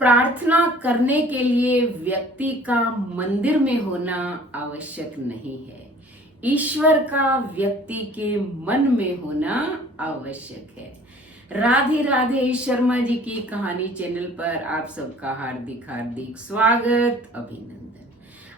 प्रार्थना करने के लिए व्यक्ति का मंदिर में होना आवश्यक नहीं है, ईश्वर का व्यक्ति के मन में होना आवश्यक है। राधे राधे। शर्मा जी की कहानी चैनल पर आप सबका हार्दिक हार्दिक स्वागत, अभिनंदन।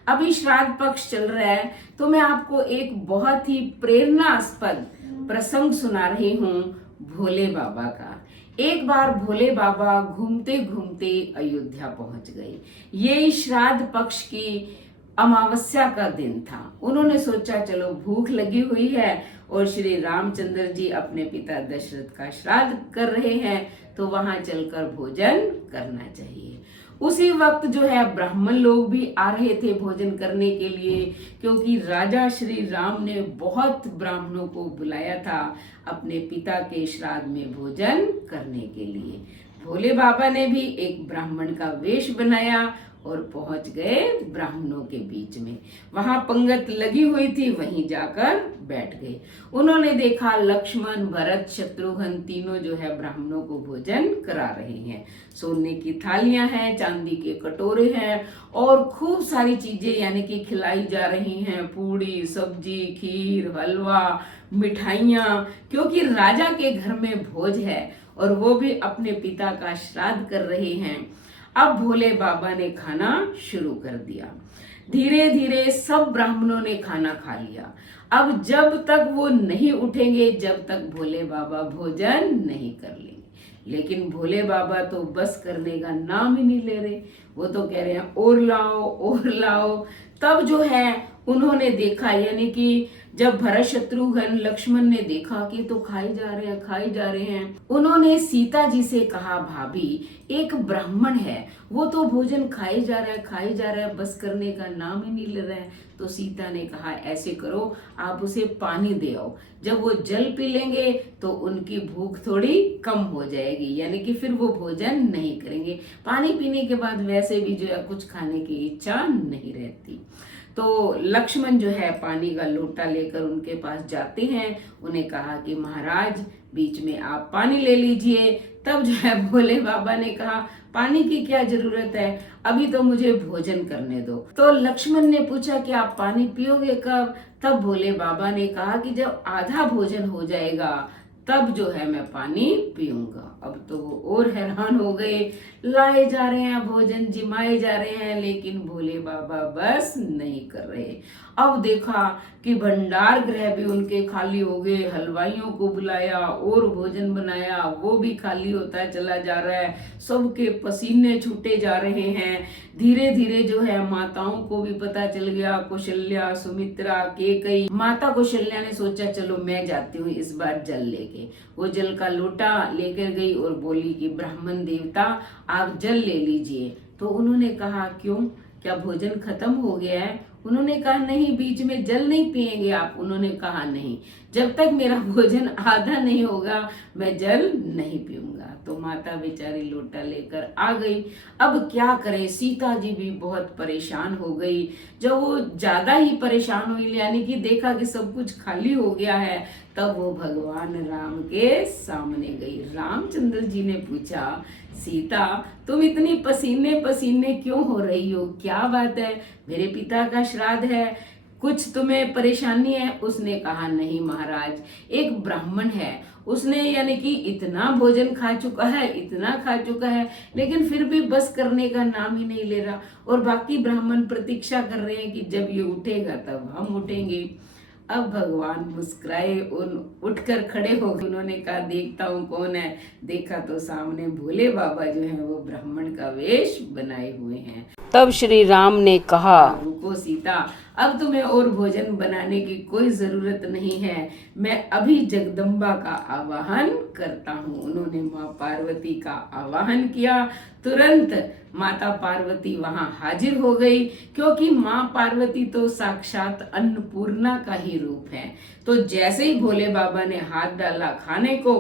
अभी श्राद्ध पक्ष चल रहा है तो मैं आपको एक बहुत ही प्रेरणास्पद प्रसंग सुना रही हूँ भोले बाबा का। एक बार भोले बाबा घूमते घूमते अयोध्या पहुंच गए। ये श्राद्ध पक्ष की अमावस्या का दिन था। उन्होंने सोचा चलो भूख लगी हुई है और श्री रामचंद्र जी अपने पिता दशरथ का श्राद्ध कर रहे हैं तो वहां चलकर भोजन करना चाहिए। उसी वक्त जो है ब्राह्मण लोग भी आ रहे थे भोजन करने के लिए, क्योंकि राजा श्री राम ने बहुत ब्राह्मणों को बुलाया था अपने पिता के श्राद्ध में भोजन करने के लिए। भोले बाबा ने भी एक ब्राह्मण का वेश बनाया और पहुंच गए ब्राह्मणों के बीच में। वहां पंगत लगी हुई थी, वहीं जाकर बैठ गए। उन्होंने देखा लक्ष्मण भरत शत्रुघ्न तीनों जो है ब्राह्मणों को भोजन करा रहे हैं। सोने की थालियां हैं, चांदी के कटोरे हैं और खूब सारी चीजें यानी कि खिलाई जा रही हैं। पूड़ी, सब्जी, खीर, हलवा, मिठाइयाँ, क्योंकि राजा के घर में भोज है और वो भी अपने पिता का श्राद्ध कर रहे हैं। अब भोले बाबा ने खाना शुरू कर दिया। धीरे धीरे सब ब्राह्मणों ने खाना खा लिया। अब जब तक वो नहीं उठेंगे जब तक भोले बाबा भोजन नहीं कर लेंगे। लेकिन भोले बाबा तो बस करने का नाम ही नहीं ले रहे। वो तो कह रहे हैं और लाओ और लाओ। तब जो है उन्होंने देखा, यानी कि जब भरत शत्रुघ्न लक्ष्मण ने देखा कि तो खाई जा रहे हैं, उन्होंने सीता जी से कहा भाभी एक ब्राह्मण है, वो तो भोजन खाई जा रहा है, बस करने का नाम ही नहीं ले रहा है। तो सीता ने कहा ऐसे करो, आप उसे पानी दे आओ, जब वो जल पी लेंगे तो उनकी भूख थोड़ी कम हो जाएगी, यानी कि फिर वो भोजन नहीं करेंगे। पानी पीने के बाद वैसे भी जो है कुछ खाने की इच्छा नहीं रहती। तो लक्ष्मण जो है पानी का लोटा लेकर उनके पास जाते हैं। उन्हें कहा कि महाराज बीच में आप पानी ले लीजिए। तब जो है भोले बाबा ने कहा पानी की क्या जरूरत है, अभी तो मुझे भोजन करने दो। तो लक्ष्मण ने पूछा कि आप पानी पियोगे कब? तब भोले बाबा ने कहा कि जब आधा भोजन हो जाएगा तब जो है मैं पानी पीऊंगा। अब तो वो और हैरान हो गए। लाए जा रहे हैं भोजन, जिमाए जा रहे हैं, लेकिन भोले बाबा बस नहीं कर रहे। अब देखा कि भंडार गृह भी उनके खाली हो गए। हलवाइयों को बुलाया और भोजन बनाया, वो भी खाली होता चला जा रहा है। सबके पसीने छूटे जा रहे हैं। धीरे धीरे जो है माताओं को भी पता चल गया, कौशल्या, सुमित्रा, केकई। माता कौशल्या ने सोचा चलो मैं जाती हूँ इस बार जल लेके। वो जल का लोटा लेकर गई और बोली कि ब्राह्मण देवता आप जल ले लीजिए। तो उन्होंने कहा क्यों, क्या भोजन खत्म हो गया है? उन्होंने कहा नहीं, बीच में जल नहीं पिएंगे आप? उन्होंने कहा नहीं, जब तक मेरा भोजन आधा नहीं होगा मैं जल नहीं पीऊंगा। तो माता बेचारी लोटा लेकर आ गई। अब क्या करे, सीता जी भी बहुत परेशान हो गई। जब वो ज्यादा ही परेशान हुई, यानी कि देखा कि सब कुछ खाली हो गया है, तब वो भगवान राम के सामने गई। रामचंद्र जी ने पूछा सीता तुम इतनी पसीने पसीने क्यों हो रही हो, क्या बात है? मेरे पिता का श्राद्ध है, कुछ तुम्हें परेशानी है? उसने कहा नहीं महाराज, एक ब्राह्मण है, उसने यानी कि इतना भोजन खा चुका है, लेकिन फिर भी बस करने का नाम ही नहीं ले रहा। और बाकी ब्राह्मण प्रतीक्षा कर रहे हैं कि जब ये उठेगा तब हम उठेंगे। अब भगवान मुस्कुराए, उठकर खड़े हो गए। उन्होंने कहा देखता हूँ कौन है। देखा तो सामने भोले बाबा जो है वो ब्राह्मण का वेश बनाए हुए हैं। तब श्री राम ने कहा रुको सीता, अब तुम्हें और भोजन बनाने की कोई जरूरत नहीं है, मैं अभी जगदम्बा का आवाहन करता हूँ। उन्होंने माँ पार्वती का आवाहन किया। तुरंत माता पार्वती वहां हाजिर हो गई, क्योंकि माँ पार्वती तो साक्षात अन्नपूर्णा का ही रूप है। तो जैसे ही भोले बाबा ने हाथ डाला खाने को,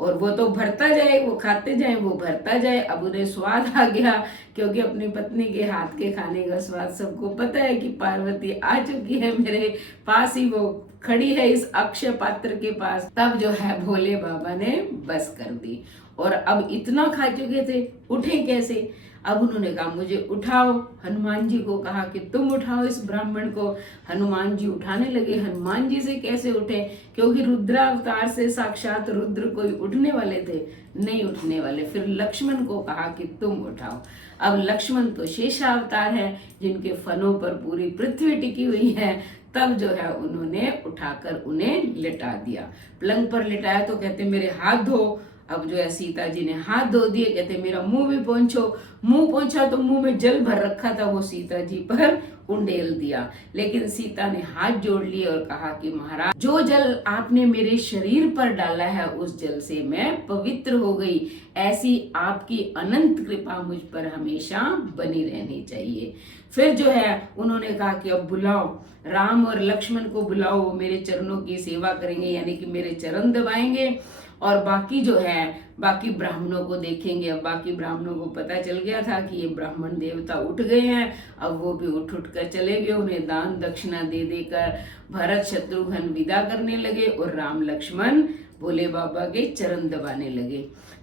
और वो तो भरता जाए, वो खाते जाए, वो भरता जाए। अब उन्हें स्वाद आ गया, क्योंकि अपनी पत्नी के हाथ के खाने का स्वाद सबको पता है कि पार्वती आ चुकी है मेरे पास ही, वो खड़ी है इस अक्षय पात्र के पास। तब जो है भोले बाबा ने बस कर दी। और अब इतना खा चुके थे, उठे कैसे? अब उन्होंने कहा मुझे उठाओ। हनुमान जी को कहा कि तुम उठाओ इस ब्राह्मण को। हनुमान जी उठाने लगे। हनुमान जी से कैसे उठे, क्योंकि रुद्रावतार से साक्षात रुद्र कोई उठने वाले थे, नहीं उठने वाले। फिर लक्ष्मण को कहा कि तुम उठाओ। अब लक्ष्मण तो शेषावतार है, जिनके फनों पर पूरी पृथ्वी टिकी हुई है। तब जो है उन्होंने उठाकर उन्हें लिटा दिया। पलंग पर लिटाया तो कहते मेरे हाथ धो। अब जो है सीता जी ने हाथ धो दिए। कहते मेरा मुंह भी पोंछो। मुंह पोंछा तो मुंह में जल भर रखा था, वो सीता जी पर उंडेल दिया। लेकिन सीता ने हाथ जोड़ लिए और कहा कि महाराज, जो जल आपने मेरे शरीर पर डाला है उस जल से मैं पवित्र हो गई। ऐसी आपकी अनंत कृपा मुझ पर हमेशा बनी रहनी चाहिए। फिर जो है उन्होंने कहा कि अब बुलाओ राम और लक्ष्मण को बुलाओ, वो मेरे चरणों की सेवा करेंगे, यानी कि मेरे चरण दबाएंगे। और बाकी जो है बाकी ब्राह्मणों को देखेंगे। अब बाकी ब्राह्मणों को पता चल गया था कि ये ब्राह्मण देवता उठ गए हैं। अब वो भी उठ कर चले गए। उन्हें दान दक्षिणा दे देकर भरत शत्रुघ्न विदा करने लगे और राम लक्ष्मण भोले बाबा के चरण दबाने लगे।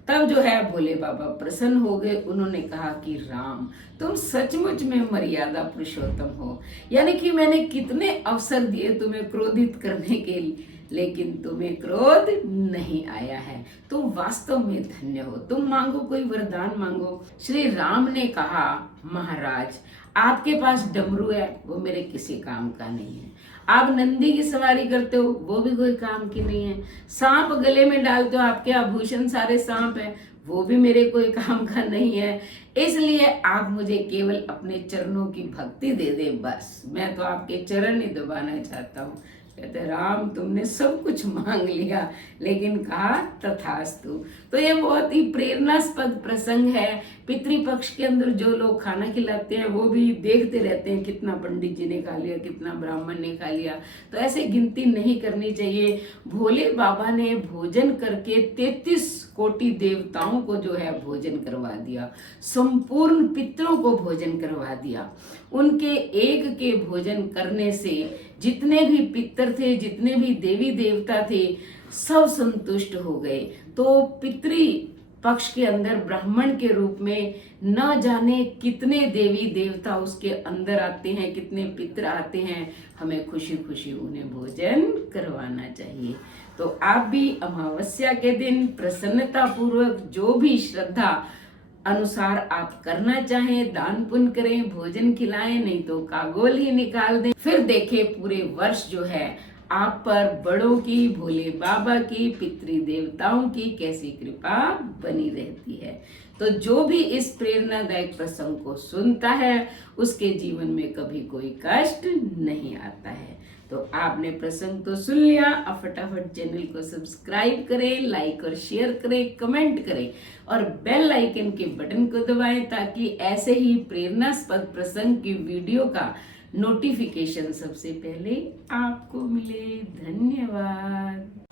तब जो है भोले बाबा प्रसन्न हो गए। उन्होंने कहा कि राम, तुम सचमुच में मर्यादा पुरुषोत्तम हो, यानी कि मैंने कितने अवसर दिए तुम्हें क्रोधित करने के लिए, लेकिन तुम्हें क्रोध नहीं आया है। तुम वास्तव में धन्य हो। तुम मांगो, कोई वरदान मांगो। श्री राम ने कहा महाराज, आपके पास डमरू है, वो मेरे किसी काम का नहीं है। आप नंदी की सवारी करते हो, वो भी कोई काम की नहीं है। सांप गले में डालते हो, आपके आभूषण सारे सांप हैं, वो भी मेरे कोई काम का नहीं है। इसलिए आप मुझे केवल अपने चरणों की भक्ति दे दे, बस मैं तो आपके चरण ही दबाना चाहता हूँ। कहते राम, तुमने सब कुछ मांग लिया, लेकिन कहा तथास्तु। तो ये बहुत ही प्रेरणास्पद प्रसंग है। पितृपक्ष के अंदर जो लोग खाना खिलाते हैं वो भी देखते रहते हैं कितना पंडित जी ने खा लिया, कितना ब्राह्मण ने खा लिया। तो ऐसे गिनती नहीं करनी चाहिए। भोले बाबा ने भोजन करके 33 कोटि देवताओं को जो है भोजन करवा दिया, संपूर्ण पितरों को भोजन करवा दिया। उनके एक के भोजन करने से जितने भी पितर थे, जितने भी देवी देवता थे, सब संतुष्ट हो गए। तो पितृ पक्ष के अंदर ब्राह्मण के रूप में न जाने कितने देवी देवता उसके अंदर आते हैं, कितने पितर आते हैं। हमें खुशी खुशी उन्हें भोजन करवाना चाहिए। तो आप भी अमावस्या के दिन प्रसन्नता पूर्वक जो भी श्रद्धा अनुसार आप करना चाहें, दान पुण्य करें, भोजन खिलाएं, नहीं तो कागोल ही निकाल दें। फिर देखें पूरे वर्ष जो है आप पर बड़ों की, भोले बाबा की, पितृ देवताओं की कैसी कृपा बनी रहती है। तो जो भी इस प्रेरणादायक प्रसंग को सुनता है उसके जीवन में कभी कोई कष्ट नहीं आता है। तो आपने प्रसंग तो सुन लिया। अब फटाफट चैनल को सब्सक्राइब करें, लाइक और शेयर करें, कमेंट करें और बेल आइकन के बटन को दबाएं ताकि ऐसे ही प्रेरणास्पद प्रसंग की वीडियो का नोटिफिकेशन सबसे पहले आपको मिले। धन्यवाद।